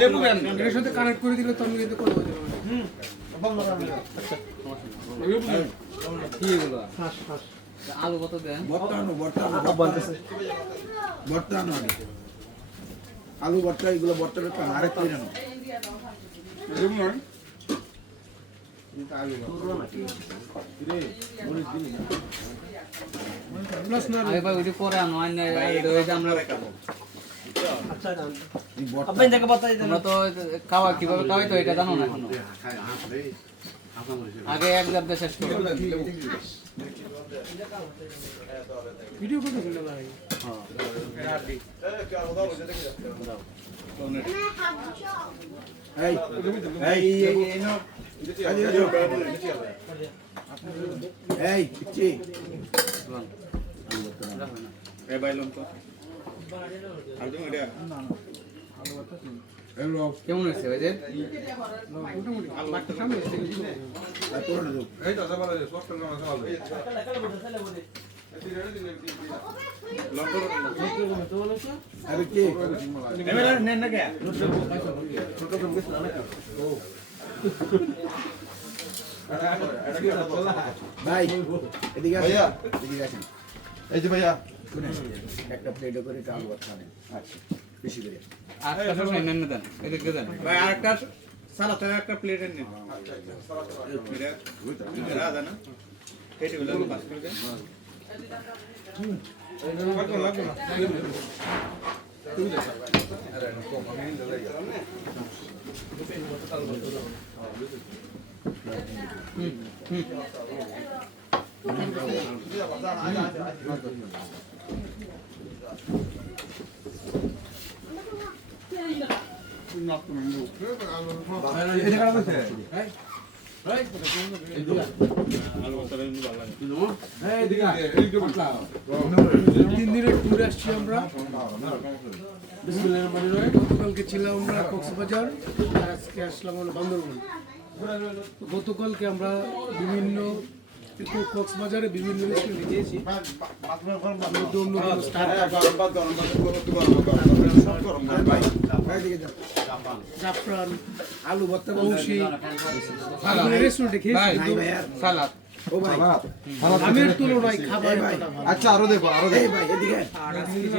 লেবু দেন এর সাথে কানেক্ট করে দিলে তো আমি কিন্তু কথা বলতে পারবো। আলু কত দেন? আলু ভর্তা এগুলো ভর্তা আরেক করে জানো খাওয়া কিভাবে খাওয়াই তো এটা জানো না এখনো আগে এক জায়গা শেষ করো ভিডিও করতে গেলে ভাই কেমন হয়েছে ভাই যে ভাই এদিকে আসেন এই যে ভাইয়া একটা প্লেটে করে চাল ভর্তা নেন আচ্ছা বেশি করে আরেকটা সবাই নেন না দেন এদিকে দেন ভাই আরেকটা সালাতের একটা প্লেট এনে নিন এটা দাও না কেটে বলে পাস করে দেন তিন দিনের ট্যুরে আসছি আমরা গতকালকে ছিলাম আমরা কক্সবাজার আর আজকে আসলাম আমরা বান্দরবান। গতকালকে আমরা বিভিন্ন কক্সবাজারে বিভিন্ন রেস্টুরেন্টে গিয়েছি জাফরান আলু ভর্তা রেস্টুরেন্টে খেয়েছি সালাদ ও ভাই দামের তুলনায় খাবার আচ্ছা আরো দেখো আরো দেখো ভাই এদিকে আর আজকে যে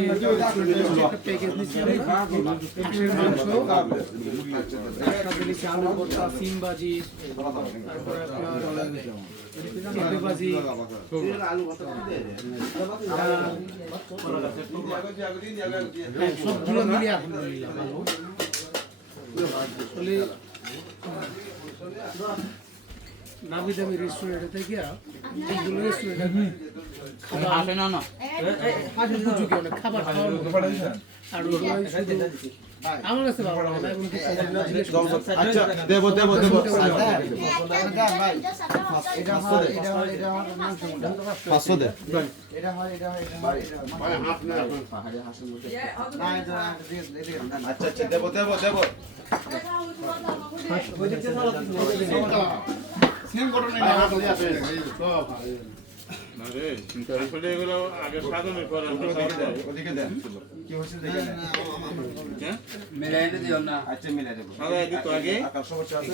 একটা প্যাকেজ নিচ্ছি হাঁসের মাংস সাথে নিচ্ছি আলু ভর্তা সিম ভাজি তারপরে আপনার পেঁপে ভাজি সবগুলো মিলিয়ে আলহামদুলিল্লাহ ভালো আসলে নামি দামি রেস্টুরেন্টে থেকে এইগুলো রেস্টুরেন্টে খাবার আসে না না উপযোগী অনেক খাবার খাওয়ার আর আমার কাছে ভালো লাগে না এবং আচ্ছা দেবো দেবো দেবো এটা হয় এটা হয় এটা হয় 500 দে এটা হয় এটা হয় এটা হয় না এটা আচ্ছা আচ্ছা দেবো দেবো দেবো সেম ঘটনা না আছে সব না রে আসলে এগুলো আগে সাধনের পর ওদিকে দেন কি হচ্ছে দেখেন হ্যাঁ মিলাই দিও না আচ্ছা মিলাই দেবো সাদা দিত আগে আকাশ সমস্যা আছে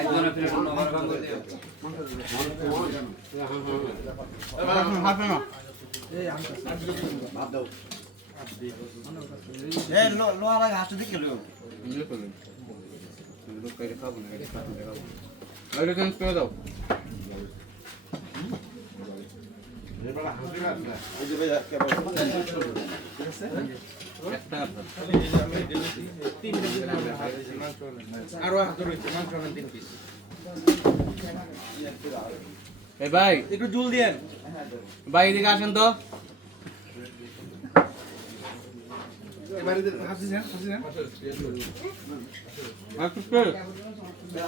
একজনের প্লেট নম্বর ভাগ করে দিও হাত না ভাত দাও এই লোহার আগে হাসতে দিকে লো এগুলো তো এগুলো কইরে খাবো না এটা খাবো আরে কেন করে দাও ওই যে ভাইয়া কে বল একটা আরো হাত রয়েছে মাংস আনেন 3 পিস এই ভাই একটু জল দেন ভাই এদিকে আসেন তো এবারে হাসি যান একটু করে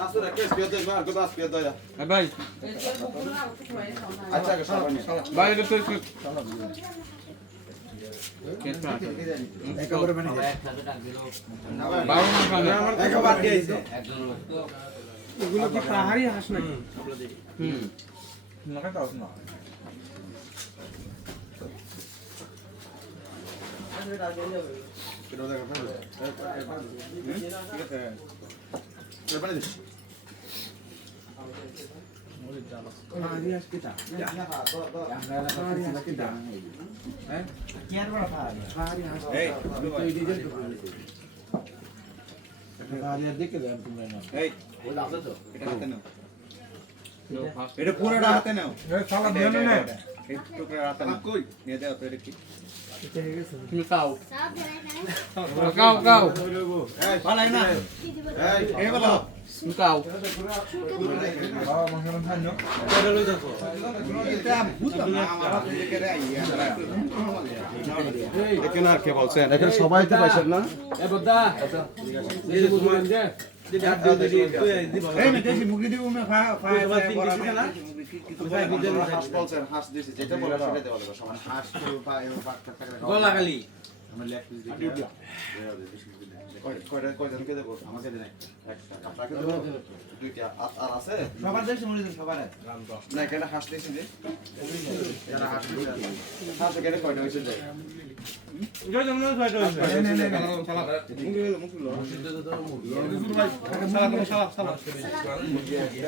আসলে কেস পেয়ে দেয় বা গোদাস পেয়ে দেয় এই ভাই আচ্ছা কে সবাই ভাই এটা তো একেবারে বানিয়ে দে বারো মাস আনে একেবারে দিয়েছে এগুলো কি পাহাড়ি হাঁস নাকি হুম নাকাটা আছে না এটাও দেখা যাবে ঠিক আছে এরপরে দিস কি আর বড় খাওয়া এই এই এটা হাতে নাও এটা পুরোটা হাতে নাও এই টুকরা হাতে নাও কই নিয়ে দাও তো এটা কি তুমি খাও কাউ কাউ ভালো না এই বলো তুমি খাও এটা বুঝলাম না আমার দিকে রে আইয়া এখানে আর কে বলছেন এখানে সবাই তো পাইছেন না এ বদ্দা এই যে বুঝুন যে এই মে দেশি মুগি দিব মে ফা ফা হাঁস বলছেন হাঁস দিয়েছি যেটা বলে সেটা দেওয়া যাবে সমান হাঁস তো পায় গলা খালি আমরা লেগ পিস দিই কয়জনকে দেবো আমাকে দেন একটা আপনাকে দেবো দুইটা আর আছে সবার দেশে মুড়ি দিন সবার না এখানে হাঁস দিয়েছি যে এখানে হাঁস দিয়েছি হাঁস এখানে কয়টা হয়েছে যে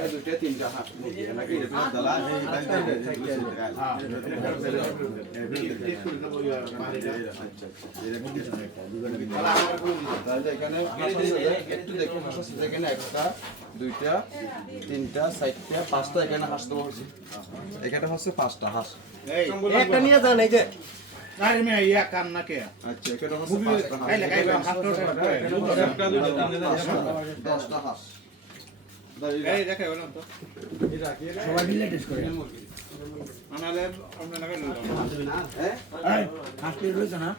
দুইটা তিনটা হাঁস নাকি দালা এখানে একটু দেখুন এখানে একটা দুইটা তিনটা চারটা পাঁচটা এখানে হাঁস দেওয়া হয়েছে এখানে হচ্ছে পাঁচটা হাঁস এই একটা নিয়ে যান এই যে আরে মে ইয়া কান না কে আচ্ছা এখানে হচ্ছে পাঁচটা হাঁস এই লাগাই হাত তো একটা দুটো দশটা হাঁস এই দেখে বলুন তো সবাই মিলে টেস্ট করে আনালে আমরা লাগাই লইলাম হ্যাঁ হাঁস পেয়ে রয়েছে না